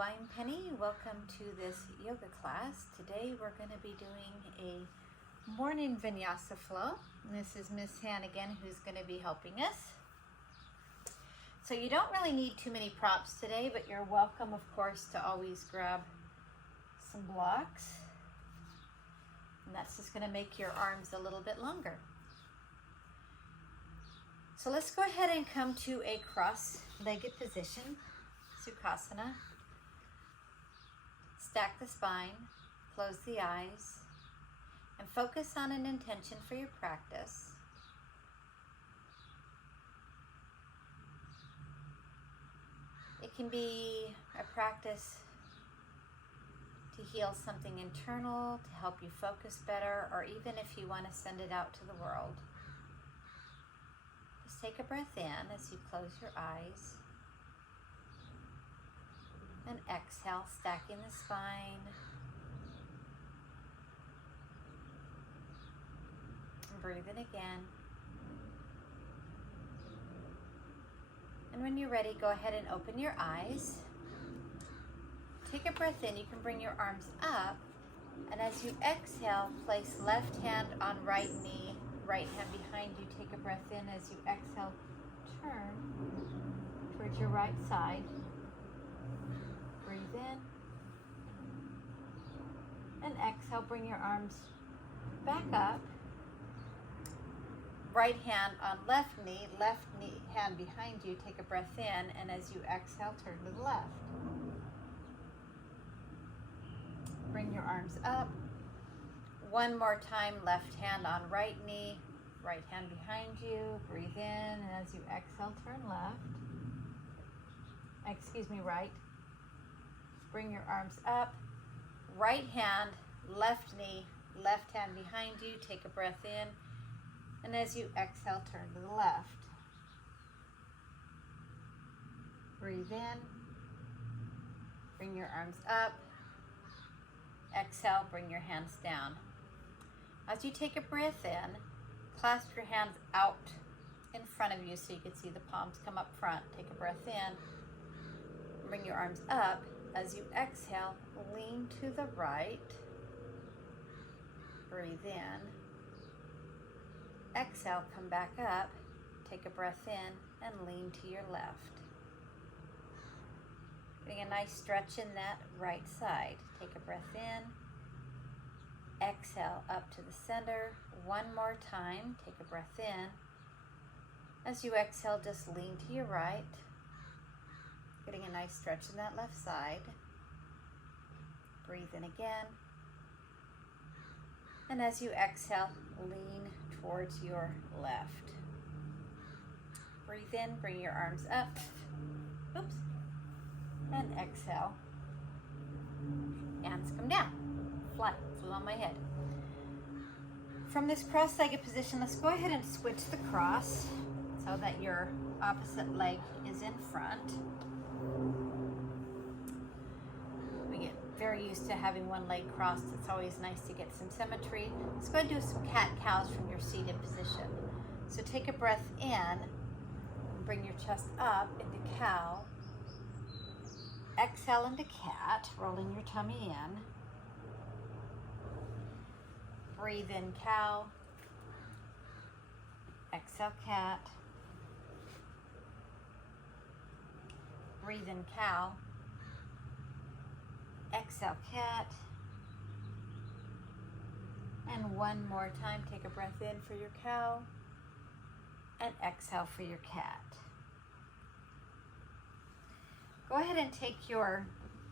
I'm Penny. Welcome to this yoga class. Today we're going to be doing a morning vinyasa flow. And this is Miss Hannigan who's going to be helping us. So you don't really need too many props today, but you're welcome, of course, to always grab some blocks. And that's just going to make your arms a little bit longer. So let's go ahead and come to a cross-legged position, Sukhasana. Stack the spine, close the eyes, and focus on an intention for your practice. It can be a practice to heal something internal, to help you focus better, or even if you want to send it out to the world. Just take a breath in as you close your eyes. And exhale, stacking the spine. And breathe in again. And when you're ready, go ahead and open your eyes. Take a breath in. You can bring your arms up. And as you exhale, place left hand on right knee, right hand behind you. Take a breath in. As you exhale, turn towards your right side. Breathe in. And exhale, bring your arms back up. Right hand on left knee hand behind you. Take a breath in, and as you exhale, turn to the left. Bring your arms up. One more time, left hand on right knee, right hand behind you. Breathe in, and as you exhale, turn left. Right. Bring your arms up. Right hand, left knee, left hand behind you. Take a breath in. And as you exhale, turn to the left. Breathe in. Bring your arms up. Exhale, bring your hands down. As you take a breath in, clasp your hands out in front of you so you can see the palms come up front. Take a breath in. Bring your arms up. As you exhale, lean to the right. Breathe in. Exhale, come back up. Take a breath in and lean to your left. Getting a nice stretch in that right side. Take a breath in. Exhale, up to the center. One more time. Take a breath in. As you exhale, just lean to your right. Getting a nice stretch in that left side. Breathe in again. And as you exhale, lean towards your left. Breathe in, bring your arms up. Oops. And exhale. Hands come down. Flew on my head. From this cross-legged position, let's go ahead and switch the cross so that your opposite leg is in front. We get very used to having one leg crossed. It's always nice to get some symmetry. Let's go ahead and do some cat-cows from your seated position. So take a breath in and bring your chest up into cow. Exhale into cat, rolling your tummy in. Breathe in cow. Exhale cat. Breathe in cow. Exhale cat. And one more time, take a breath in for your cow and exhale for your cat. Go ahead and take your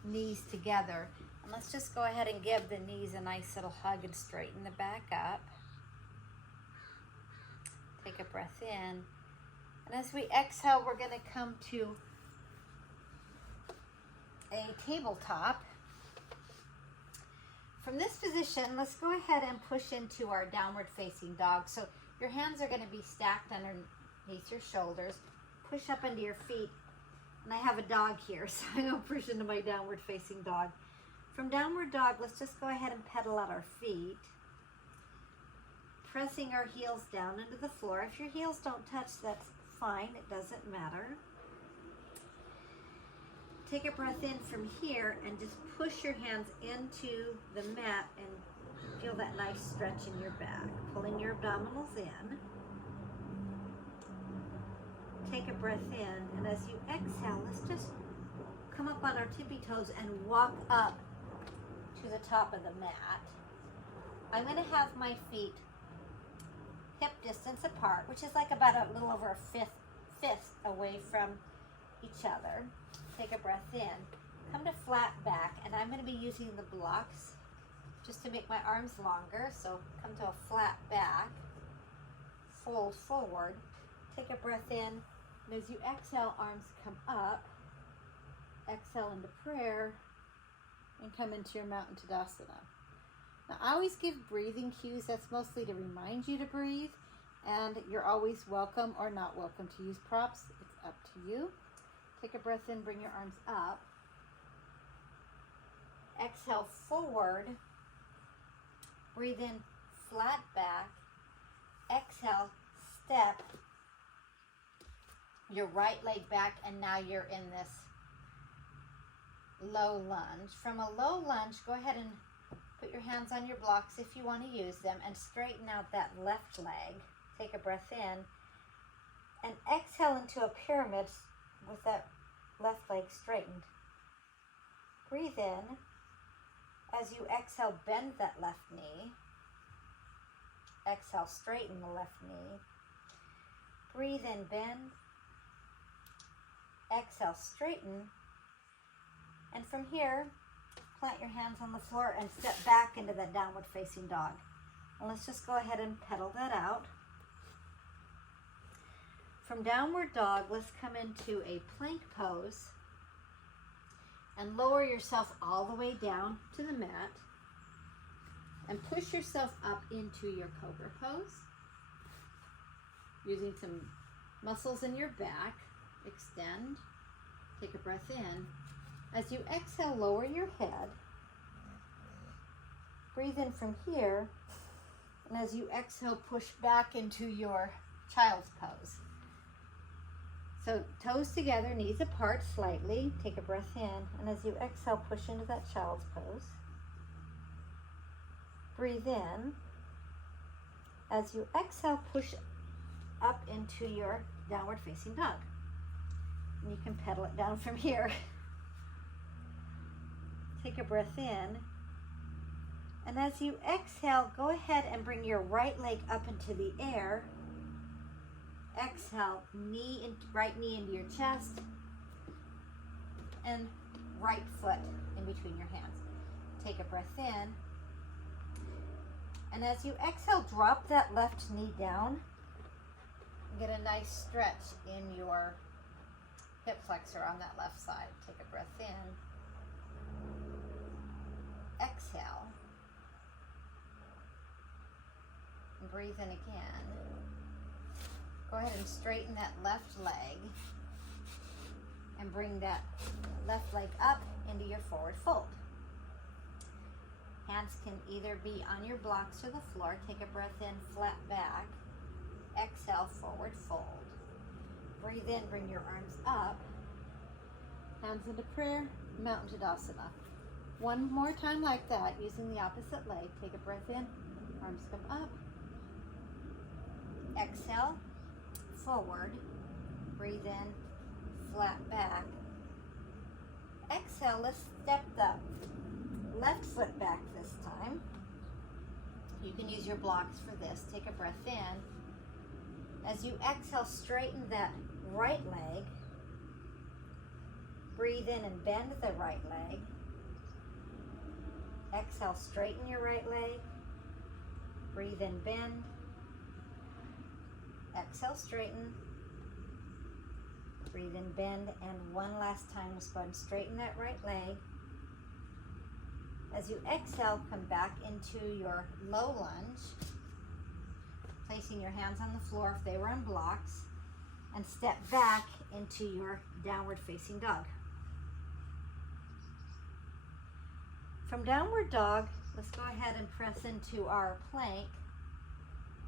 knees together, and let's just go ahead and give the knees a nice little hug and straighten the back up. Take a breath in, and as we exhale, we're going to come to a tabletop. From this position, let's go ahead and push into our downward facing dog. So your hands are going to be stacked underneath your shoulders. Push up into your feet. And I have a dog here, so I'm going to push into my downward facing dog. From downward dog, let's just go ahead and pedal out our feet. Pressing our heels down into the floor. If your heels don't touch, that's fine. It doesn't matter. take a breath in from here and just push your hands into the mat and feel that nice stretch in your back. Pulling your abdominals in. Take a breath in, and as you exhale, let's just come up on our tippy toes and walk up to the top of the mat. I'm going to have my feet hip distance apart, which is like about a little over a fifth away from each other. Take a breath in, come to flat back, and I'm going to be using the blocks just to make my arms longer. So come to a flat back, fold forward, take a breath in, and as you exhale, arms come up, exhale into prayer, and come into your Mountain Tadasana. Now, I always give breathing cues. That's mostly to remind you to breathe, and you're always welcome or not welcome to use props. It's up to you. Take a breath in, bring your arms up. Exhale forward. Breathe in, flat back. Exhale, step your right leg back, and now you're in this low lunge. From a low lunge, go ahead and put your hands on your blocks if you want to use them, and straighten out that left leg. Take a breath in and exhale into a pyramid with that left leg straightened. Breathe in. As you exhale, bend that left knee. Exhale, straighten the left knee. Breathe in, bend. Exhale, straighten. And from here, plant your hands on the floor and step back into that downward facing dog. And let's just go ahead and pedal that out. From downward dog, let's come into a plank pose and lower yourself all the way down to the mat and push yourself up into your cobra pose, using some muscles in your back. Extend, take a breath in. As you exhale, lower your head. Breathe in from here, and as you exhale, push back into your child's pose. So toes together, knees apart slightly. Take a breath in, and as you exhale, push into that child's pose. Breathe in. As you exhale, push up into your downward facing dog. And you can pedal it down from here. Take a breath in. And as you exhale, go ahead and bring your right leg up into the air. Exhale, right knee into your chest, and right foot in between your hands. Take a breath in. And as you exhale, drop that left knee down. Get a nice stretch in your hip flexor on that left side. Take a breath in. Exhale. And breathe in again. Go ahead and straighten that left leg and bring that left leg up into your forward fold. Hands can either be on your blocks or the floor. Take a breath in, flat back. Exhale, forward fold. Breathe in, bring your arms up. Hands into prayer, Mountain Tadasana. One more time like that, using the opposite leg. Take a breath in, arms come up. Exhale, forward. Breathe in, flat back. Exhale, let's step the left foot back this time. You can use your blocks for this. Take a breath in. As you exhale, straighten that right leg. Breathe in and bend the right leg. Exhale, straighten your right leg. Breathe in, bend. Exhale, straighten. Breathe in, bend, and one last time, let's go ahead and straighten that right leg. As you exhale, come back into your low lunge, placing your hands on the floor if they were on blocks, and step back into your downward facing dog. From downward dog, let's go ahead and press into our plank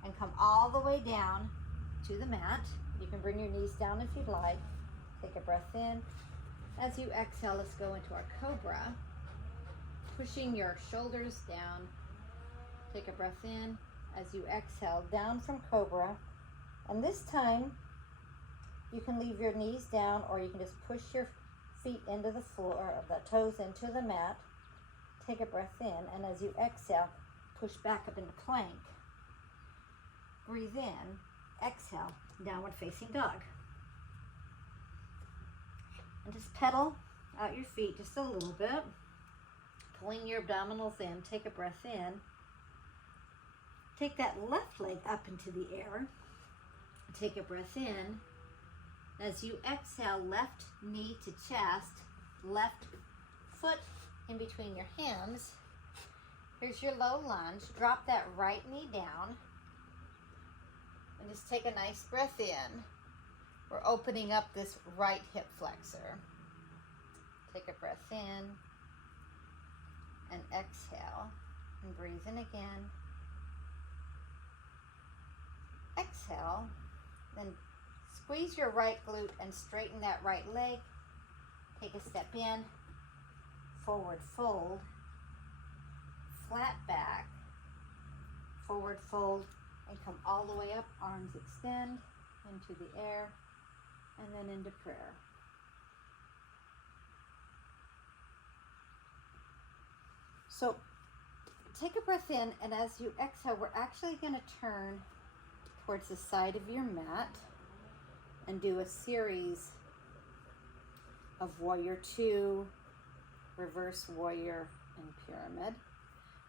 and come all the way down to the mat. You can bring your knees down if you'd like. Take a breath in, As you exhale, let's go into our cobra. Pushing your shoulders down. Take a breath in. As you exhale, down from cobra. And this time, you can leave your knees down, or you can just push your feet into the floor, the toes into the mat. Take a breath in, and as you exhale, push back up into plank. Breathe in, exhale, downward facing dog. And just pedal out your feet just a little bit, pulling your abdominals in. Take a breath in. Take that left leg up into the air. Take a breath in. As you exhale, left knee to chest, left foot in between your hands. Here's your low lunge. Drop that right knee down. And just take a nice breath in. We're opening up this right hip flexor. Take a breath in and exhale. And breathe in again. Exhale. Then squeeze your right glute and straighten that right leg. Take a step in. Forward fold. Flat back. Forward fold. And come all the way up. Arms extend into the air. And then into prayer. So take a breath in, and as you exhale, we're actually going to turn towards the side of your mat and do a series of warrior two, reverse warrior, and pyramid.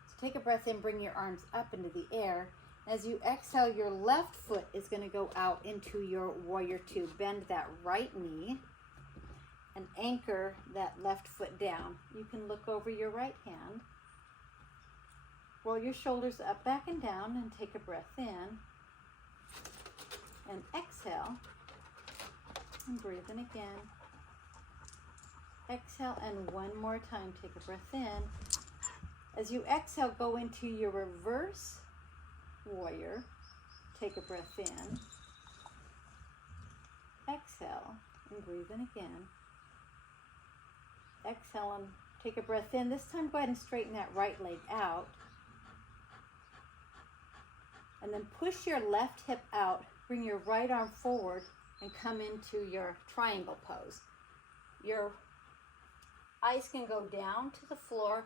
So take a breath in, bring your arms up into the air. As you exhale, your left foot is going to go out into your warrior two. Bend that right knee and anchor that left foot down. You can look over your right hand. Roll your shoulders up, back, and down, and take a breath in. And exhale. And breathe in again. Exhale, and one more time, take a breath in. As you exhale, go into your reverse warrior. Take a breath in. Exhale, and breathe in again. Exhale, and take a breath in. This time, go ahead and straighten that right leg out. And then push your left hip out. Bring your right arm forward and come into your triangle pose. Your eyes can go down to the floor.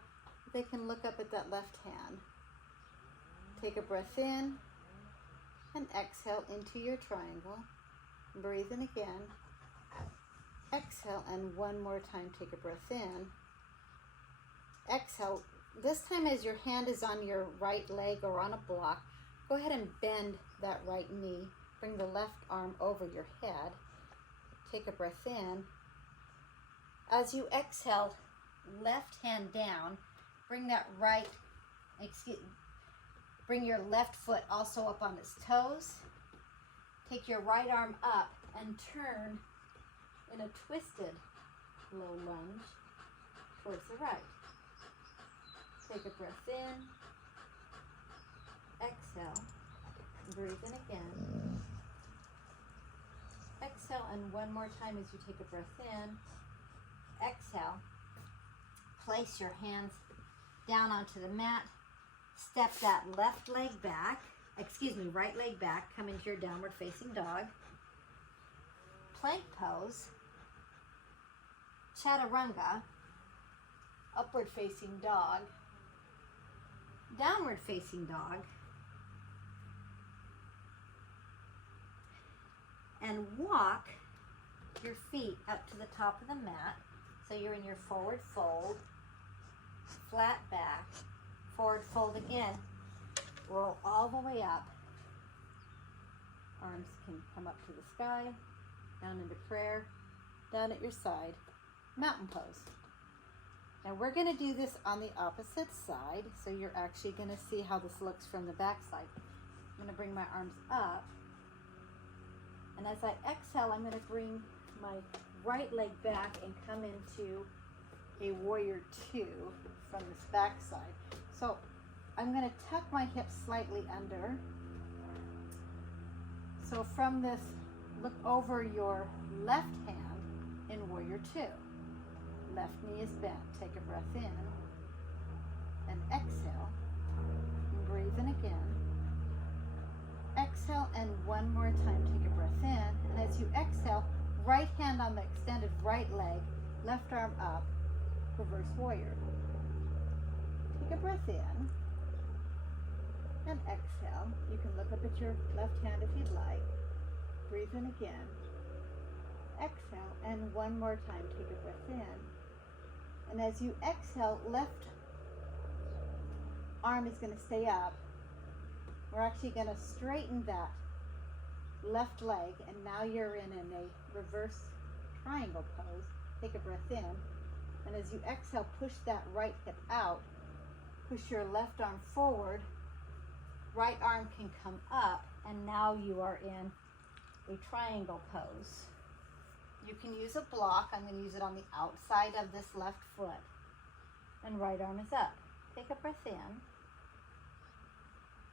They can look up at that left hand. Take a breath in and exhale into your triangle. Breathe in again. Exhale, and one more time, take a breath in. Exhale. This time, as your hand is on your right leg or on a block, go ahead and bend that right knee. Bring the left arm over your head. Take a breath in. As you exhale, left hand down. Bring bring your left foot also up on its toes. Take your right arm up and turn in a twisted low lunge towards the right. Take a breath in. Exhale. Breathe in again. Exhale, and one more time as you take a breath in. Exhale. Place your hands down onto the mat. Step that right leg back. Come into your downward facing dog. Plank pose. Chaturanga. Upward facing dog. Downward facing dog. And walk your feet up to the top of the mat. So you're in your forward fold, flat back, forward fold again. Roll all the way up. Arms can come up to the sky, down into prayer, down at your side, mountain pose. Now we're going to do this on the opposite side, so you're actually going to see how this looks from the back side. I'm going to bring my arms up. And as I exhale, I'm going to bring my right leg back and come into a warrior two from this back side. So I'm going to tuck my hips slightly under. So from this, look over your left hand in warrior two. left knee is bent. Take a breath in and exhale. And breathe in again. Exhale, and one more time, take a breath in. And as you exhale, right hand on the extended right leg, left arm up, reverse warrior. Take a breath in and exhale. You can look up at your left hand if you'd like. Breathe in again. Exhale, and one more time, take a breath in. And as you exhale, left arm is going to stay up. We're actually going to straighten that left leg, and now you're in a reverse triangle pose. Take a breath in, and as you exhale, push that right hip out. Push your left arm forward. Right arm can come up, and now you are in a triangle pose. You can use a block. I'm going to use it on the outside of this left foot. And right arm is up. Take a breath in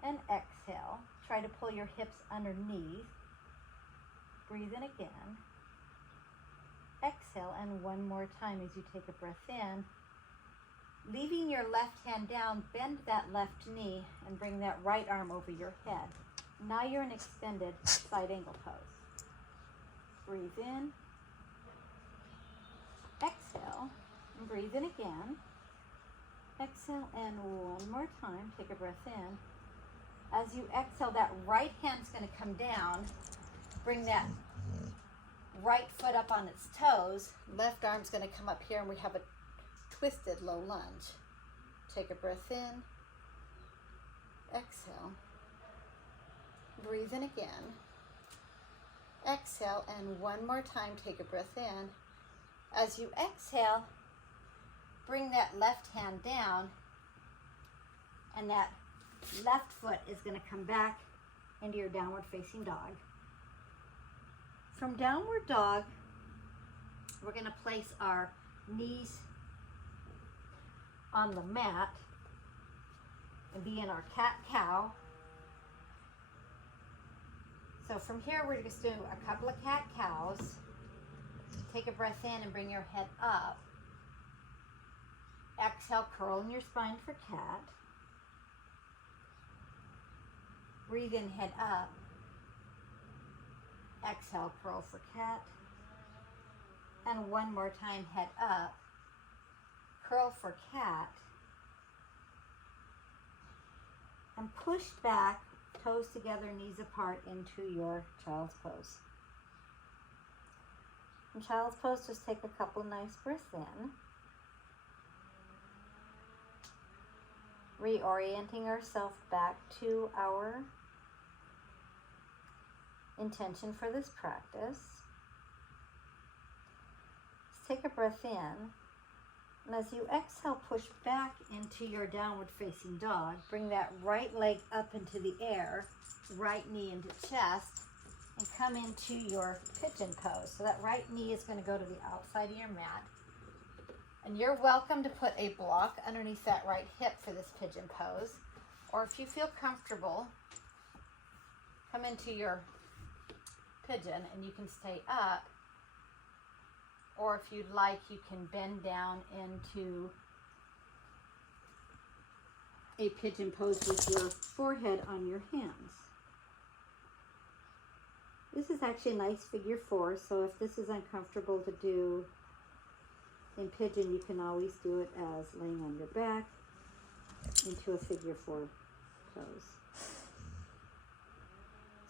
and exhale. Try to pull your hips underneath. Breathe in again. Exhale, and one more time as you take a breath in. Leaving your left hand down, bend that left knee and bring that right arm over your head. Now you're in extended side angle pose. Breathe in. Exhale, and breathe in again. Exhale, and one more time, take a breath in. As you exhale, that right hand's going to come down. Bring that right foot up on its toes. Left arm's going to come up here, and we have a twisted low lunge. Take a breath in. Exhale. Breathe in again. Exhale, and one more time, take a breath in. As you exhale, bring that left hand down, and that left foot is going to come back into your downward facing dog. From downward dog, we're going to place our knees on the mat and be in our cat-cow. So from here, we're just doing a couple of cat-cows. Take a breath in and bring your head up. Exhale, curl in your spine for cat. Breathe in, head up. Exhale, curl for cat. And one more time, head up. Curl for cat. And push back, toes together, knees apart into your child's pose. In child's pose, just take a couple nice breaths in. Reorienting ourselves back to our intention for this practice. Just take a breath in, and as you exhale, push back into your downward facing dog. Bring that right leg up into the air, right knee into chest, and come into your pigeon pose. So that right knee is going to go to the outside of your mat. And you're welcome to put a block underneath that right hip for this pigeon pose. Or if you feel comfortable, come into your pigeon and you can stay up. Or if you'd like, you can bend down into a pigeon pose with your forehead on your hands. This is actually a nice figure 4, so if this is uncomfortable to do in pigeon, you can always do it as laying on your back into a figure 4 pose.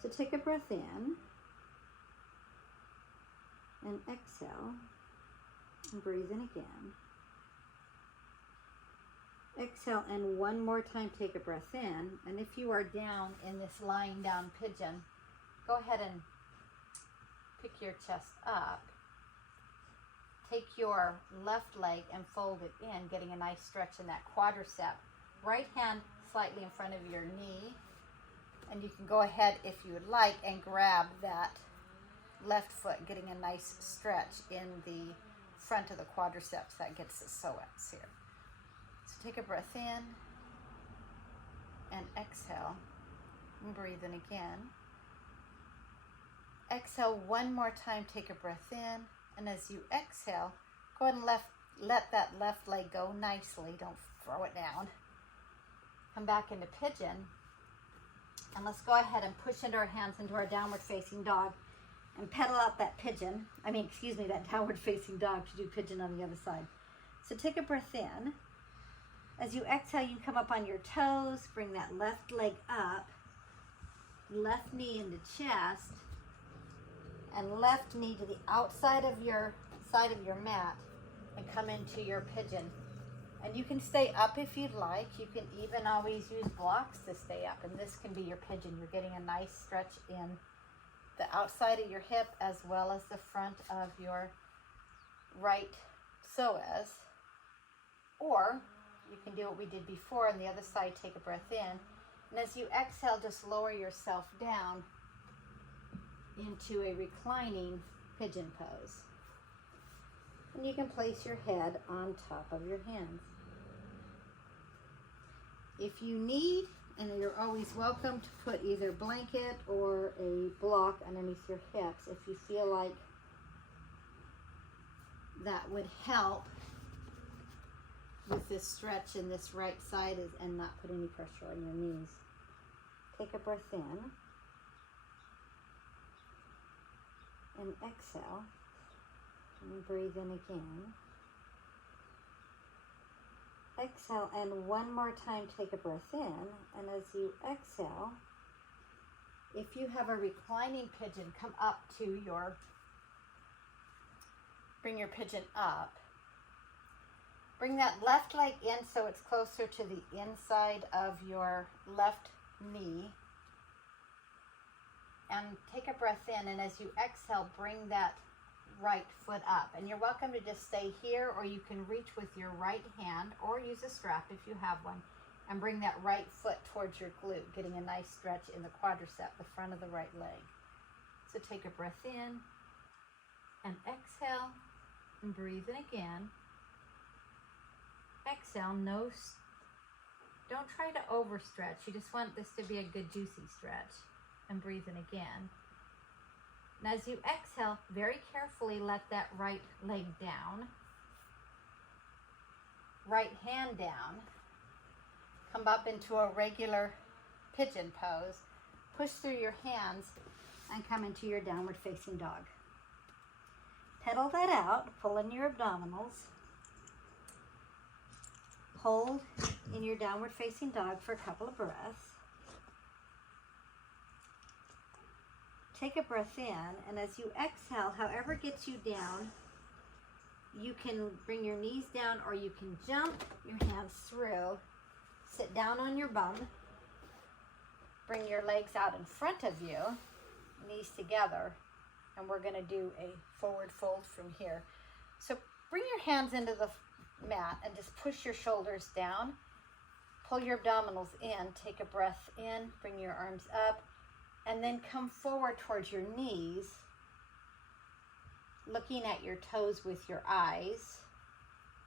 So take a breath in and exhale and breathe in again. Exhale, and one more time, take a breath in. And if you are down in this lying down pigeon, go ahead and pick your chest up. Take your left leg and fold it in, getting a nice stretch in that quadricep. Right hand slightly in front of your knee. And you can go ahead, if you would like, and grab that left foot, getting a nice stretch in the front of the quadriceps. That gets the psoas here. So take a breath in and exhale and breathe in again. Exhale one more time, take a breath in, and as you exhale, go ahead and let that left leg go nicely. Don't throw it down. Come back into pigeon. And let's go ahead and push into our hands into our downward facing dog and pedal out that pigeon. That downward facing dog to do pigeon on the other side. So take a breath in. As you exhale, you come up on your toes, bring that left leg up, left knee into chest, and left knee to the outside of your side of your mat and come into your pigeon. And you can stay up if you'd like. You can even always use blocks to stay up, and this can be your pigeon. You're getting a nice stretch in the outside of your hip as well as the front of your right psoas. Or you can do what we did before on the other side, take a breath in. And as you exhale, just lower yourself down into a reclining pigeon pose. And you can place your head on top of your hands. If you need, and you're always welcome to put either a blanket or a block underneath your hips if you feel like that would help with this stretch in this right side and not put any pressure on your knees. Take a breath in and exhale and breathe in again. Exhale, and one more time take a breath in, and as you exhale, if you have a reclining pigeon, come up to bring your pigeon up. Bring that left leg in so it's closer to the inside of your left knee. And take a breath in, and as you exhale, bring that right foot up. And you're welcome to just stay here, or you can reach with your right hand or use a strap if you have one, and bring that right foot towards your glute, getting a nice stretch in the quadricep, the front of the right leg. So take a breath in and exhale and breathe in again. Exhale, don't try to overstretch. You just want this to be a good juicy stretch. And breathe in again. And as you exhale, very carefully let that right leg down. Right hand down. Come up into a regular pigeon pose. Push through your hands and come into your downward facing dog. Pedal that out, pull in your abdominals. Hold in your downward facing dog for a couple of breaths. Take a breath in, and as you exhale, however gets you down, you can bring your knees down, or you can jump your hands through. Sit down on your bum. Bring your legs out in front of you, knees together, and we're going to do a forward fold from here. So bring your hands into the mat and just push your shoulders down. Pull your abdominals in. Take a breath in. Bring your arms up. And then come forward towards your knees, looking at your toes with your eyes.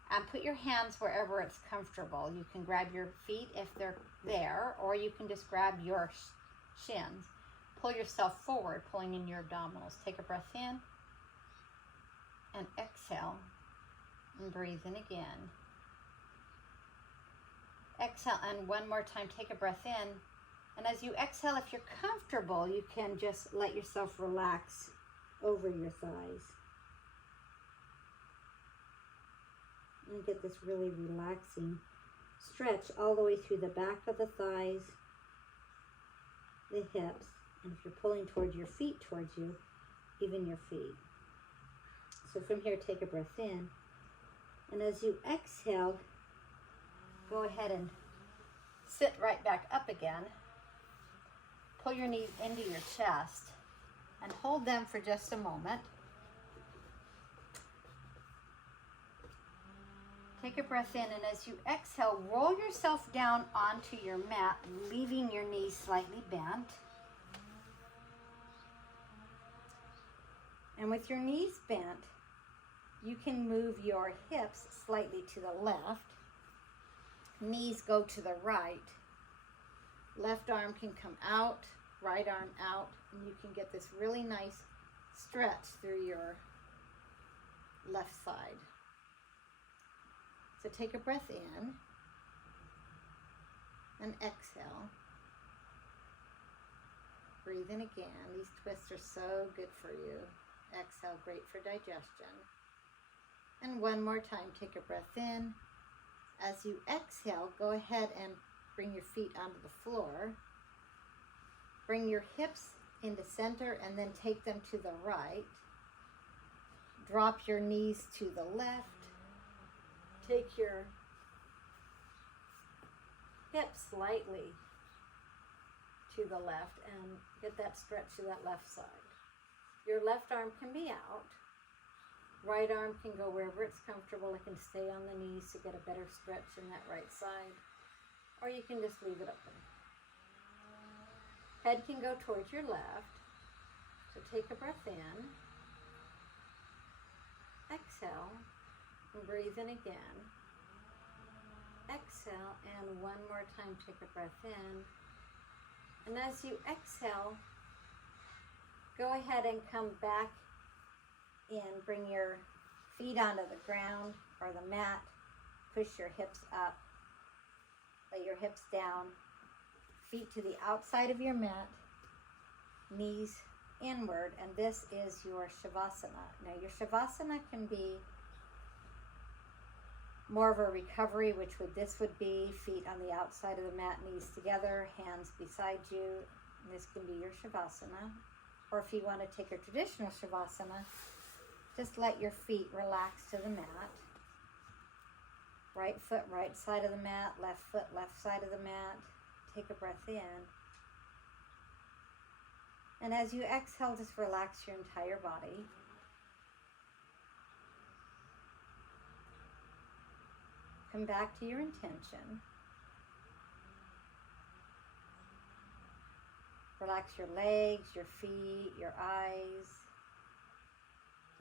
And put your hands wherever it's comfortable. You can grab your feet if they're there, or you can just grab your shins. Pull yourself forward, pulling in your abdominals. Take a breath in and exhale and breathe in again. Exhale, and one more time, take a breath in. And as you exhale, if you're comfortable, you can just let yourself relax over your thighs. And get this really relaxing stretch all the way through the back of the thighs, the hips, and if you're pulling towards your feet towards you, even your feet. So from here, take a breath in. And as you exhale, go ahead and sit right back up again. Pull your knees into your chest and hold them for just a moment. Take a breath in, and as you exhale, roll yourself down onto your mat, leaving your knees slightly bent. And with your knees bent, you can move your hips slightly to the left. Knees go to the right. Left arm can come out, right arm out, and you can get this really nice stretch through your left side. So take a breath in and exhale. Breathe in again. These twists are so good for you. Exhale, great for digestion. And one more time, take a breath in. As you exhale, go ahead and bring your feet onto the floor. Bring your hips into center and then take them to the right. Drop your knees to the left. Take your hips lightly to the left and get that stretch to that left side. Your left arm can be out. Right arm can go wherever it's comfortable. It can stay on the knees to get a better stretch in that right side. Or you can just leave it open. Head can go towards your left. So take a breath in. Exhale. And breathe in again. Exhale. And one more time, take a breath in. And as you exhale, go ahead and come back in. Bring your feet onto the ground or the mat. Push your hips up. Lay your hips down. Feet to the outside of your mat. Knees inward. And this is your Shavasana. Now your Shavasana can be more of a recovery, this would be feet on the outside of the mat, knees together, hands beside you. And this can be your Shavasana. Or if you want to take a traditional Shavasana, just let your feet relax to the mat. Right foot, right side of the mat, left foot, left side of the mat. Take a breath in. And as you exhale, just relax your entire body. Come back to your intention. Relax your legs, your feet, your eyes.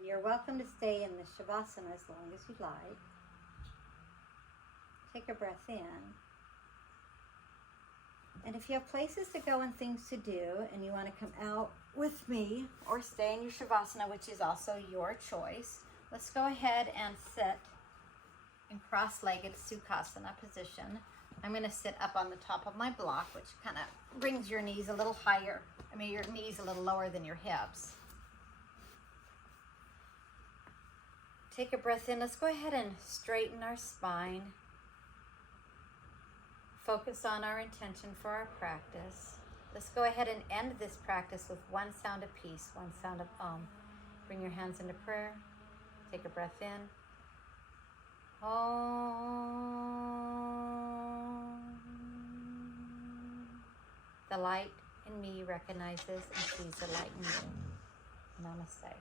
You're welcome to stay in the Shavasana as long as you like. Take a breath in. And if you have places to go and things to do and you want to come out with me or stay in your Shavasana, which is also your choice, let's go ahead and sit in cross-legged Sukhasana position. I'm going to sit up on the top of my block, which kind of brings your knees a little higher. Your knees a little lower than your hips. Take a breath in. Let's go ahead and straighten our spine. Focus on our intention for our practice. Let's go ahead and end this practice with one sound of peace, one sound of Om. Bring your hands into prayer. Take a breath in. Om. The light in me recognizes and sees the light in you. Namaste.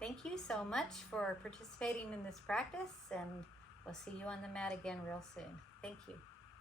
Thank you so much for participating in this practice, and we'll see you on the mat again real soon. Thank you.